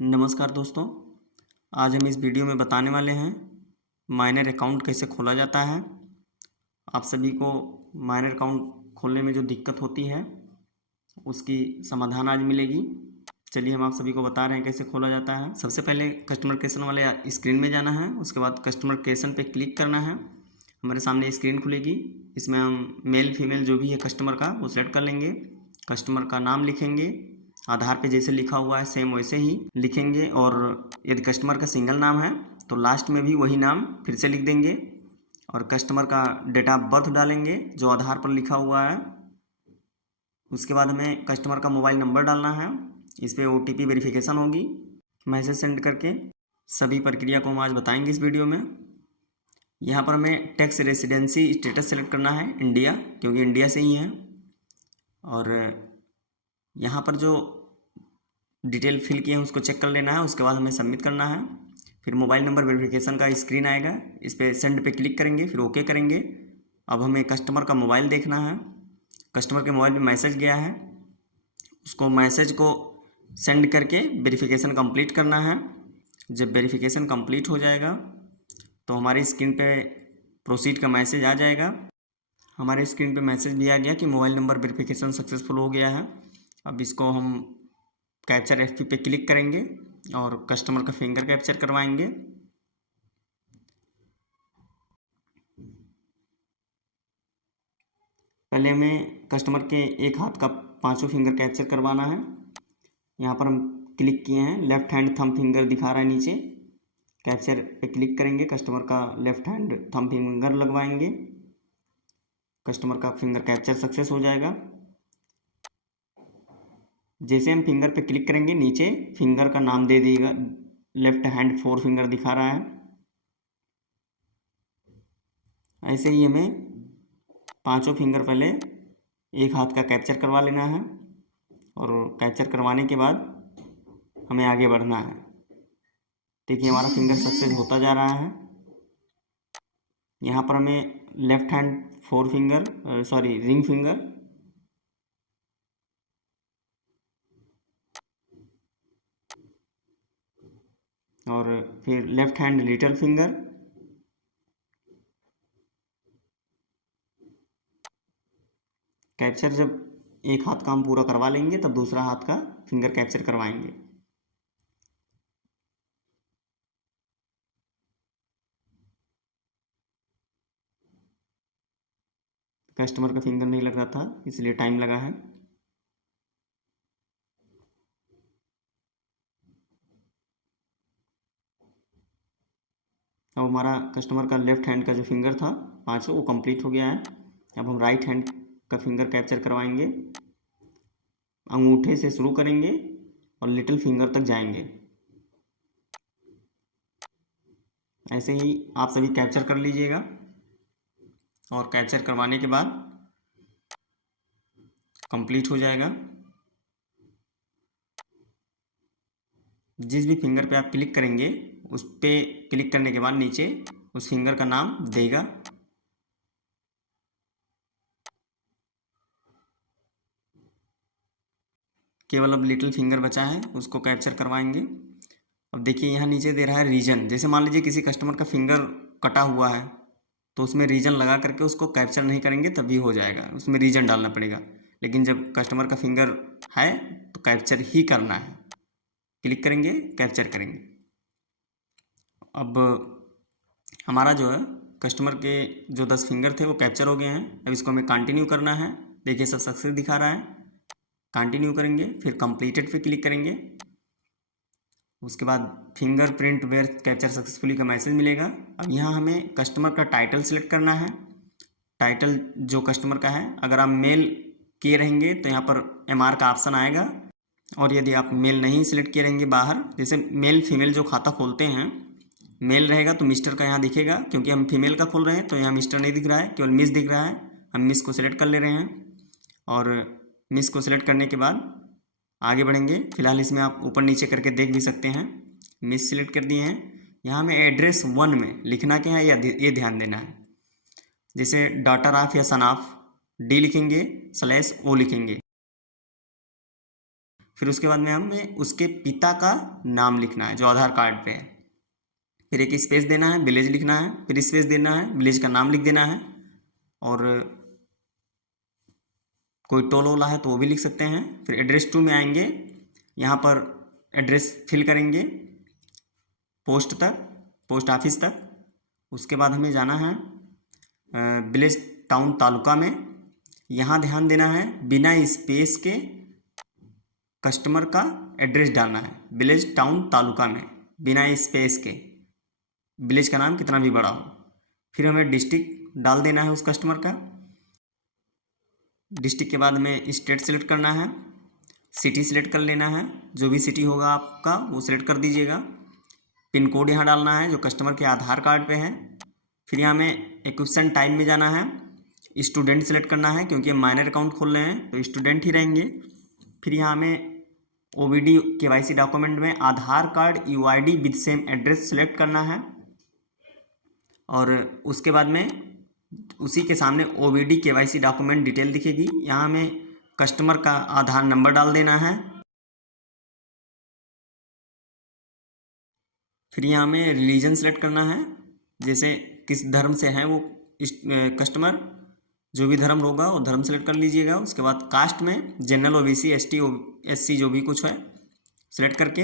नमस्कार दोस्तों, आज हम इस वीडियो में बताने वाले हैं माइनर अकाउंट कैसे खोला जाता है। आप सभी को माइनर अकाउंट खोलने में जो दिक्कत होती है उसकी समाधान आज मिलेगी। चलिए हम आप सभी को बता रहे हैं कैसे खोला जाता है। सबसे पहले कस्टमर क्रिएशन वाले स्क्रीन में जाना है, उसके बाद कस्टमर क्रिएशन पे क्लिक करना है। हमारे सामने स्क्रीन खुलेगी, इसमें हम मेल फीमेल जो भी है कस्टमर का वो सिलेक्ट कर लेंगे। कस्टमर का नाम लिखेंगे, आधार पे जैसे लिखा हुआ है सेम वैसे ही लिखेंगे। और यदि कस्टमर का सिंगल नाम है तो लास्ट में भी वही नाम फिर से लिख देंगे। और कस्टमर का डेट ऑफ बर्थ डालेंगे जो आधार पर लिखा हुआ है। उसके बाद हमें कस्टमर का मोबाइल नंबर डालना है, इस पर OTP वेरिफिकेशन होगी मैसेज सेंड करके। सभी प्रक्रिया को हम आज बताएंगे इस वीडियो में। यहाँ पर हमें टैक्स रेसिडेंसी स्टेटस सेलेक्ट करना है इंडिया, क्योंकि इंडिया से ही है। और यहाँ पर जो डिटेल फिल किए हैं उसको चेक कर लेना है, उसके बाद हमें सबमिट करना है। फिर मोबाइल नंबर वेरिफिकेशन का स्क्रीन आएगा, इस पर सेंड पे क्लिक करेंगे, फिर ओके करेंगे। अब हमें कस्टमर का मोबाइल देखना है। कस्टमर के मोबाइल में मैसेज गया है, उसको मैसेज को सेंड करके वेरिफिकेशन कंप्लीट करना है। जब वेरिफिकेशन कंप्लीट हो जाएगा तो हमारी स्क्रीन पे प्रोसीड का मैसेज आ जाएगा। हमारे स्क्रीन पे मैसेज भी आ गया कि मोबाइल नंबर वेरिफिकेशन सक्सेसफुल हो गया है। अब इसको हम कैप्चर FP पे क्लिक करेंगे और कस्टमर का फिंगर कैप्चर करवाएंगे। पहले हमें कस्टमर के एक हाथ का पांचों फिंगर कैप्चर करवाना है। यहाँ पर हम क्लिक किए हैं, लेफ्ट हैंड थंब फिंगर दिखा रहा है नीचे। कैप्चर पे क्लिक करेंगे, कस्टमर का लेफ्ट हैंड थंब फिंगर लगवाएंगे। कस्टमर का फिंगर कैप्चर सक्सेस हो जाएगा। जैसे हम फिंगर पे क्लिक करेंगे नीचे फिंगर का नाम दे देगा, लेफ्ट हैंड 4 फिंगर दिखा रहा है। ऐसे ही हमें पांचों फिंगर पहले एक हाथ का कैप्चर करवा लेना है और कैप्चर करवाने के बाद हमें आगे बढ़ना है। देखिए हमारा फिंगर सक्सेस होता जा रहा है। यहाँ पर हमें left hand 4 finger ring finger, और फिर left hand little finger, capture जब एक हाथ का हम पूरा करवा लेंगे तब दूसरा हाथ का फिंगर कैप्चर करवाएंगे। कस्टमर का फिंगर नहीं लग रहा था इसलिए टाइम लगा है। अब हमारा कस्टमर का लेफ्ट हैंड का जो फिंगर था पांचों वो कंप्लीट हो गया है। अब हम राइट हैंड का फिंगर कैप्चर करवाएंगे। अंगूठे से शुरू करेंगे और लिटिल फिंगर तक जाएंगे। ऐसे ही आप सभी कैप्चर कर लीजिएगा। और कैप्चर करवाने के बाद कंप्लीट हो जाएगा। जिस भी फिंगर पे आप क्लिक करेंगे उस पे क्लिक करने के बाद नीचे उस फिंगर का नाम देगा। केवल अब लिटिल फिंगर बचा है, उसको कैप्चर करवाएंगे। अब देखिए यहाँ नीचे दे रहा है रीजन। जैसे मान लीजिए किसी कस्टमर का फिंगर कटा हुआ है तो उसमें रीजन लगा करके उसको कैप्चर नहीं करेंगे तभी हो जाएगा, उसमें रीजन डालना पड़ेगा। लेकिन जब कस्टमर का फिंगर है तो कैप्चर ही करना है, क्लिक करेंगे कैप्चर करेंगे। अब हमारा जो है कस्टमर के जो 10 फिंगर थे वो कैप्चर हो गए हैं। अब इसको हमें कंटिन्यू करना है। देखिए सब सक्सेस दिखा रहा है, कंटिन्यू करेंगे, फिर कंप्लीटेड पे क्लिक करेंगे। उसके बाद फिंगरप्रिंट वेयर कैप्चर सक्सेसफुली का मैसेज मिलेगा। अब यहाँ हमें कस्टमर का टाइटल सेलेक्ट करना है। टाइटल जो कस्टमर का है, अगर आप मेल किए रहेंगे तो यहाँ पर MR का ऑप्शन आएगा। और यदि आप मेल नहीं सिलेक्ट किए रहेंगे बाहर, जैसे मेल फीमेल जो खाता खोलते हैं, मेल रहेगा तो मिस्टर का यहाँ दिखेगा। क्योंकि हम फीमेल का खोल रहे हैं तो यहाँ मिस्टर नहीं दिख रहा है, केवल मिस दिख रहा है। हम मिस को सिलेक्ट कर ले रहे हैं और मिस को सिलेक्ट करने के बाद आगे बढ़ेंगे। फिलहाल इसमें आप ऊपर नीचे करके देख भी सकते हैं। मिस सिलेक्ट कर दिए हैं। यहाँ हमें एड्रेस 1 में लिखना क्या है ये ध्यान देना है। जैसे डॉटर ऑफ या सन ऑफ, D लिखेंगे /O लिखेंगे। फिर उसके बाद में हमें उसके पिता का नाम लिखना है जो आधार कार्ड पे है। फिर एक स्पेस देना है, विलेज लिखना है, फिर स्पेस देना है, विलेज का नाम लिख देना है। और कोई टोल ओला है तो वो भी लिख सकते हैं। फिर एड्रेस 2 में आएंगे, यहाँ पर एड्रेस फिल करेंगे पोस्ट तक, पोस्ट ऑफिस तक। उसके बाद हमें जाना है विलेज टाउन तालुका में। यहाँ ध्यान देना है बिना स्पेस के कस्टमर का एड्रेस डालना है, विलेज टाउन तालुका में बिना स्पेस के, विलेज का नाम कितना भी बड़ा हो। फिर हमें डिस्ट्रिक्ट डाल देना है उस कस्टमर का। डिस्ट्रिक्ट के बाद हमें स्टेट सेलेक्ट करना है, सिटी सेलेक्ट कर लेना है, जो भी सिटी होगा आपका वो सिलेक्ट कर दीजिएगा। पिन कोड यहाँ डालना है जो कस्टमर के आधार कार्ड पे है। फिर यहाँ में एक्विजिशन टाइम में जाना है, स्टूडेंट सेलेक्ट करना है क्योंकि हम माइनर अकाउंट खोल रहे हैं तो स्टूडेंट ही रहेंगे। फिर यहाँ में OBD KYC डॉक्यूमेंट में Aadhaar card UID with same address select करना है। और उसके बाद में उसी के सामने OBD KYC डॉक्यूमेंट डिटेल दिखेगी, यहाँ में कस्टमर का आधार नंबर डाल देना है। फिर यहाँ में रिलीजन सेलेक्ट करना है, जैसे किस धर्म से है वो कस्टमर, जो भी धर्म होगा वो धर्म सेलेक्ट कर लीजिएगा। उसके बाद कास्ट में जनरल OBC ST SC जो भी कुछ है सेलेक्ट करके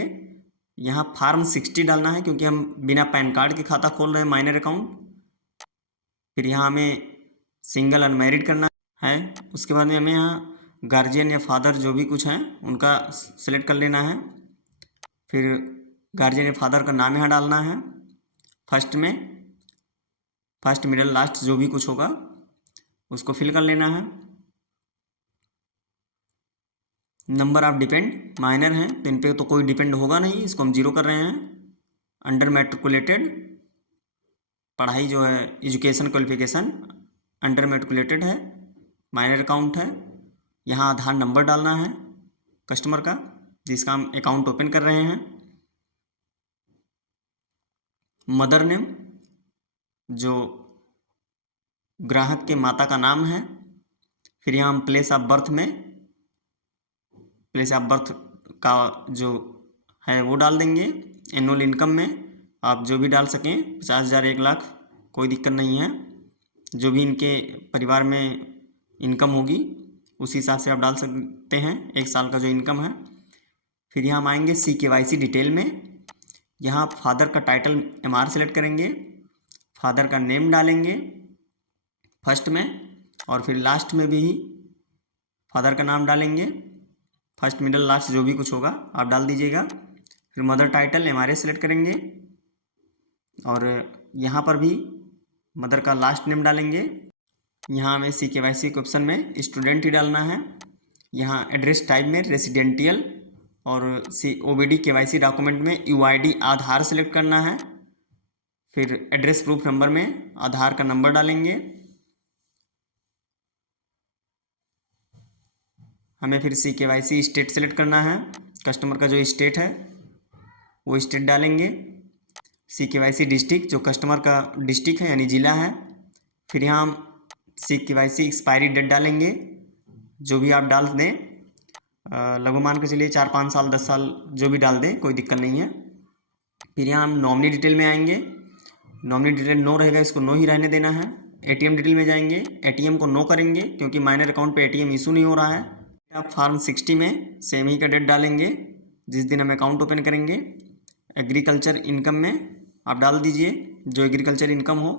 यहाँ फॉर्म 60 डालना है क्योंकि हम बिना पैन कार्ड के खाता खोल रहे हैं माइनर अकाउंट। फिर यहाँ हमें सिंगल अनमैरिड करना है। उसके बाद में हमें यहाँ गार्जियन या फादर जो भी कुछ हैं उनका सेलेक्ट कर लेना है। फिर गार्जियन या फादर का नाम यहाँ डालना है, फर्स्ट में, फर्स्ट मिडल लास्ट जो भी कुछ होगा उसको फिल कर लेना है। नंबर ऑफ डिपेंड माइनर हैं तो इन पर तो कोई डिपेंड होगा नहीं, इसको हम 0 कर रहे हैं। अंडर मैट्रिकुलेटेड, पढ़ाई जो है एजुकेशन क्वालिफिकेशन अंडर मैट्रिकुलेटेड है, माइनर अकाउंट है। यहाँ आधार नंबर डालना है कस्टमर का जिसका हम अकाउंट ओपन कर रहे हैं। मदर नेम जो ग्राहक के माता का नाम है। फिर यहाँ हम प्लेस ऑफ बर्थ में, प्लेस ऑफ बर्थ का जो है वो डाल देंगे। एनुअल इनकम में आप जो भी डाल सकें, 50,000 1 लाख कोई दिक्कत नहीं है, जो भी इनके परिवार में इनकम होगी उस हिसाब से आप डाल सकते हैं, 1 साल का जो इनकम है। फिर यहाँ हम आएंगे CKYC डिटेल में, यहाँ फादर का टाइटल MR सेलेक्ट करेंगे, फादर का नेम डालेंगे फर्स्ट में और फिर लास्ट में भी फादर का नाम डालेंगे, फर्स्ट मिडल लास्ट जो भी कुछ होगा आप डाल दीजिएगा। फिर मदर टाइटल MRA सेलेक्ट करेंगे और यहाँ पर भी मदर का लास्ट नेम डालेंगे। यहाँ हमें CKYC के ऑप्शन में स्टूडेंट ही डालना है। यहाँ एड्रेस टाइप में रेसिडेंटियल और OBD KYC डॉक्यूमेंट में UID आधार सेलेक्ट करना है। फिर एड्रेस प्रूफ नंबर में आधार का नंबर डालेंगे। हमें फिर CKYC स्टेट सेलेक्ट करना है, कस्टमर का जो स्टेट है वो स्टेट डालेंगे। CKYC डिस्ट्रिक्ट जो कस्टमर का डिस्ट्रिक्ट है यानी ज़िला है। फिर यहाँ हम CKYC एक्सपायरी डेट डालेंगे, जो भी आप डाल दें, लघु मान के चलिए 4-5 साल 10 साल जो भी डाल दें कोई दिक्कत नहीं है। फिर यहाँ हम नॉमिनी डिटेल में आएंगे, नॉमिनी डिटेल नो रहेगा, इसको नो ही रहने देना है। ATM डिटेल में जाएंगे, ATM को नो करेंगे क्योंकि माइनर अकाउंट पे ATM इशू नहीं हो रहा है। आप फॉर्म 60 में सेम ही का डेट डालेंगे जिस दिन हम अकाउंट ओपन करेंगे। एग्रीकल्चर इनकम में आप डाल दीजिए जो एग्रीकल्चर इनकम हो।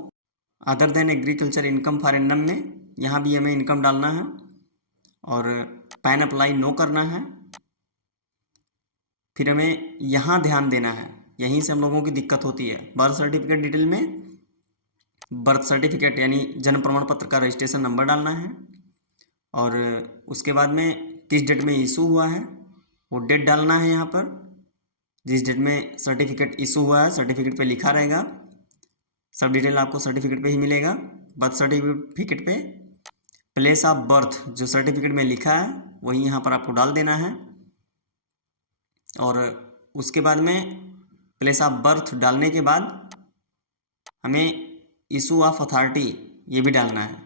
Other than agriculture income for annum में यहाँ भी हमें इनकम डालना है और पैन अप्लाई नो करना है। फिर हमें यहाँ ध्यान देना है, यहीं से हम लोगों की दिक्कत होती है। बर्थ सर्टिफिकेट डिटेल में बर्थ सर्टिफिकेट यानी जन्म प्रमाण पत्र का रजिस्ट्रेशन नंबर डालना है और उसके बाद में किस डेट में इशू हुआ है वो डेट डालना है। यहाँ पर जिस डेट में सर्टिफिकेट इशू हुआ है सर्टिफिकेट पे लिखा रहेगा, सब डिटेल आपको सर्टिफिकेट पे ही मिलेगा। बर्थ सर्टिफिकेट पे प्लेस ऑफ बर्थ जो सर्टिफिकेट में लिखा है वही यहाँ पर आपको डाल देना है और उसके बाद में प्लेस ऑफ बर्थ डालने के बाद हमें इशू ऑफ अथॉरिटी ये भी डालना है।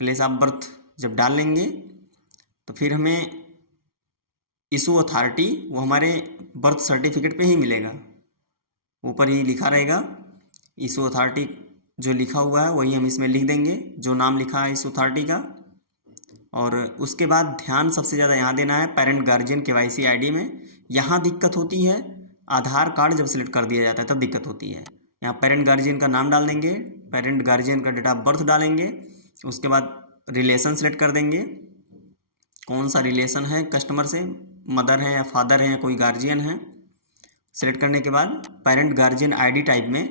प्लेस ऑफ बर्थ जब डाल लेंगे तो फिर हमें इशू अथॉरिटी वो हमारे बर्थ सर्टिफिकेट पे ही मिलेगा, ऊपर ही लिखा रहेगा इशू अथॉरिटी, जो लिखा हुआ है वही हम इसमें लिख देंगे, जो नाम लिखा है इशू अथॉरिटी का। और उसके बाद ध्यान सबसे ज़्यादा यहाँ देना है पेरेंट गार्जियन KYC ID में। यहाँ दिक्कत होती है, आधार कार्ड जब सेलेक्ट कर दिया जाता है तब दिक्कत होती है। यहाँ पेरेंट गार्जियन का नाम डाल देंगे, पेरेंट गार्जियन का डेट ऑफ बर्थ डालेंगे, उसके बाद रिलेशन सेलेक्ट कर देंगे, कौन सा रिलेशन है कस्टमर से, मदर है या फादर है या कोई गार्जियन है। सेलेक्ट करने के बाद पेरेंट गार्जियन ID टाइप में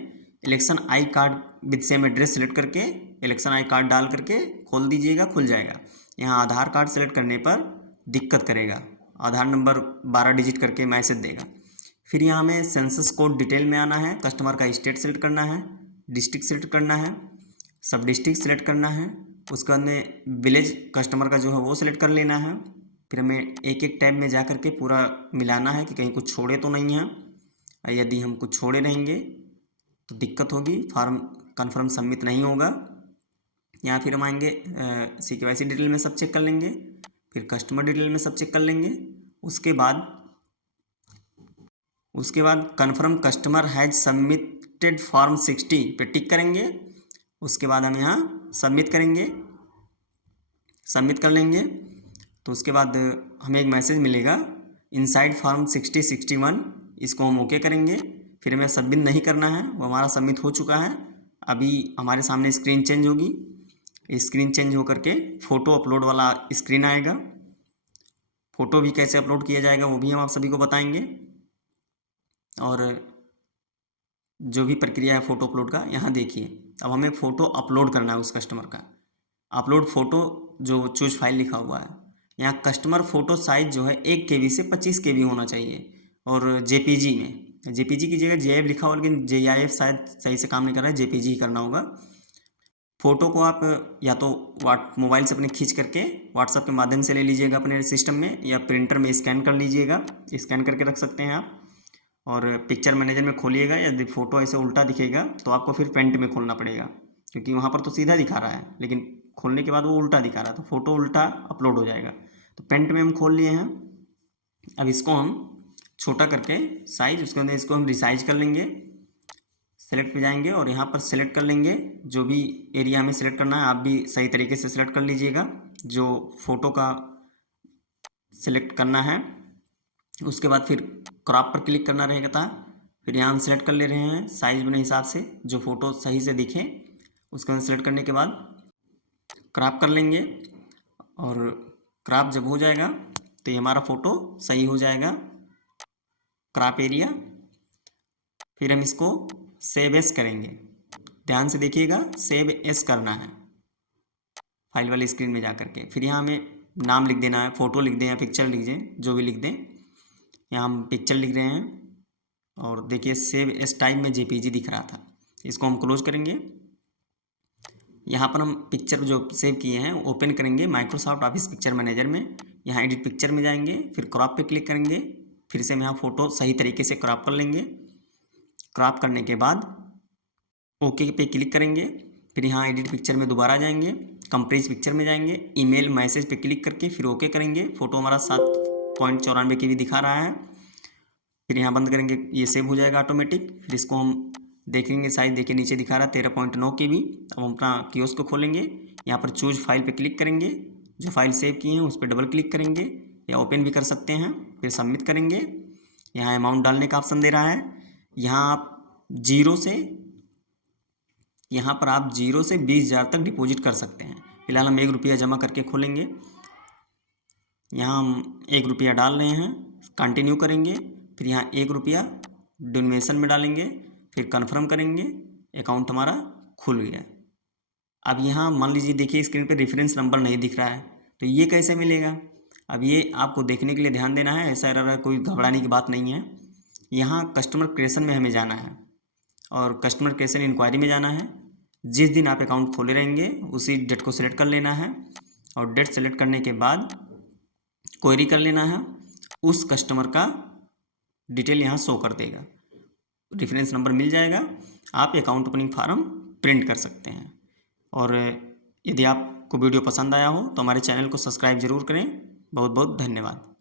election I card with same address select करके इलेक्शन आई कार्ड डाल करके खोल दीजिएगा, खुल जाएगा। यहाँ आधार कार्ड सेलेक्ट करने पर दिक्कत करेगा, आधार नंबर 12 डिजिट करके मैसेज देगा। फिर यहाँ में सेंसस कोड डिटेल में आना है, कस्टमर का स्टेट सेलेक्ट करना है, डिस्ट्रिक्ट सेलेक्ट करना है, सब डिस्ट्रिक्ट सेलेक्ट करना है, उसके बाद में विलेज कस्टमर का जो है वो सिलेक्ट कर लेना है। फिर हमें एक एक टैब में जा कर के पूरा मिलाना है कि कहीं कुछ छोड़े तो नहीं है, यदि हम कुछ छोड़े रहेंगे तो दिक्कत होगी, फॉर्म कन्फर्म सबमिट नहीं होगा। या फिर हम आएंगे KYC डिटेल में सब चेक कर लेंगे, फिर कस्टमर डिटेल में सब चेक कर लेंगे। उसके बाद confirm customer has submitted form 60 पे टिक करेंगे। उसके बाद हम यहाँ सबमिट करेंगे, सबमिट कर लेंगे तो उसके बाद हमें एक मैसेज मिलेगा इनसाइड फॉर्म 6061, इसको हम ओके करेंगे। फिर हमें सबमिट नहीं करना है, वो हमारा सबमिट हो चुका है। अभी हमारे सामने स्क्रीन चेंज होगी, स्क्रीन चेंज होकर के फ़ोटो अपलोड वाला स्क्रीन आएगा। फ़ोटो भी कैसे अपलोड किया जाएगा वो भी हम आप सभी को बताएंगे, और जो भी प्रक्रिया है फ़ोटो अपलोड का यहाँ देखिए। अब हमें फ़ोटो अपलोड करना है उस कस्टमर का, अपलोड फ़ोटो जो चूज फाइल लिखा हुआ है, यहाँ कस्टमर फ़ोटो साइज़ जो है 1 KB से 25 KB होना चाहिए, और JPG में, JPG की जगह GIF लिखा हुआ, लेकिन GIF शायद सही से काम नहीं कर रहा है, JPG ही करना होगा। फ़ोटो को आप या तो मोबाइल से अपने खींच करके व्हाट्सएप के माध्यम से ले लीजिएगा अपने सिस्टम में, या प्रिंटर में स्कैन कर लीजिएगा, स्कैन करके रख सकते हैं आप। और पिक्चर मैनेजर में खोलिएगा, यदि फ़ोटो ऐसे उल्टा दिखेगा तो आपको फिर पेंट में खोलना पड़ेगा, क्योंकि वहाँ पर तो सीधा दिखा रहा है लेकिन खोलने के बाद वो उल्टा दिखा रहा है, तो फ़ोटो उल्टा अपलोड हो जाएगा। तो पेंट में हम खोल लिए हैं। अब इसको हम छोटा करके साइज, उसके अंदर इसको हम रिसाइज कर लेंगे, सेलेक्ट पे जाएंगे और यहाँ पर सेलेक्ट कर लेंगे जो भी एरिया हमें सेलेक्ट करना है। आप भी सही तरीके से सेलेक्ट कर लीजिएगा जो फ़ोटो का सेलेक्ट करना है। उसके बाद फिर क्रॉप पर क्लिक करना रहेगा था। फिर यहाँ हम सेलेक्ट कर ले रहे हैं साइज़ बने हिसाब से, जो फ़ोटो सही से दिखे। उसके अंदर सेलेक्ट करने के बाद क्रॉप कर लेंगे, और क्रॉप जब हो जाएगा तो ये हमारा फ़ोटो सही हो जाएगा, क्रॉप एरिया। फिर हम इसको सेव एस करेंगे, ध्यान से देखिएगा, सेव एस करना है फाइल वाली स्क्रीन में जा करके। फिर यहाँ हमें नाम लिख देना है, फ़ोटो लिख दें या पिक्चर लिख दें, जो भी लिख दें। यहाँ हम पिक्चर लिख रहे हैं, और देखिए सेव एस टाइप में JPG दिख रहा था, इसको हम क्लोज करेंगे। यहाँ पर हम पिक्चर जो सेव किए हैं ओपन करेंगे माइक्रोसॉफ्ट ऑफिस पिक्चर मैनेजर में। यहाँ एडिट पिक्चर में जाएंगे, फिर क्रॉप पे क्लिक करेंगे, फिर से हम यहाँ फ़ोटो सही तरीके से क्रॉप कर लेंगे। क्रॉप करने के बाद ओके पे क्लिक करेंगे, फिर यहाँ एडिट पिक्चर में दोबारा जाएंगे, कंप्रेस पिक्चर में जाएंगे, ईमेल मैसेज पे क्लिक करके फिर ओके करेंगे। फ़ोटो हमारा 7.94 KB दिखा रहा है। फिर यहाँ बंद करेंगे, ये सेव हो जाएगा ऑटोमेटिक। फिर इसको हम देखेंगे, साइज देखिए नीचे दिखा रहा है 13.9 KB। अब हम अपना कियोस्क को खोलेंगे, यहाँ पर चूज फाइल पे क्लिक करेंगे, जो फाइल सेव किए हैं उस पर डबल क्लिक करेंगे, या ओपन भी कर सकते हैं। फिर सबमिट करेंगे। यहाँ अमाउंट डालने का ऑप्शन दे रहा है, यहाँ आप यहाँ पर आप 0 से 20,000 तक डिपॉजिट कर सकते हैं। फिलहाल हम 1 रुपया जमा करके खोलेंगे। यहाँ हम 1 रुपया डाल रहे हैं, कंटिन्यू करेंगे। फिर यहाँ 1 रुपया डोनेशन में डालेंगे, फिर कन्फर्म करेंगे, अकाउंट हमारा खुल गया। अब यहाँ मान लीजिए देखिए स्क्रीन पे रेफरेंस नंबर नहीं दिख रहा है, तो ये कैसे मिलेगा? अब ये आपको देखने के लिए ध्यान देना है, ऐसा एरर है, कोई घबराने की बात नहीं है। यहाँ कस्टमर क्रिएशन में हमें जाना है, और कस्टमर क्रिएशन इंक्वायरी में जाना है। जिस दिन आप अकाउंट खोले रहेंगे उसी डेट को सिलेक्ट कर लेना है, और डेट सेलेक्ट करने के बाद क्वेरी कर लेना है। उस कस्टमर का डिटेल यहाँ शो कर देगा, रेफरेंस नंबर मिल जाएगा। आप अकाउंट ओपनिंग फार्म प्रिंट कर सकते हैं। और यदि आपको वीडियो पसंद आया हो तो हमारे चैनल को सब्सक्राइब जरूर करें। बहुत बहुत धन्यवाद।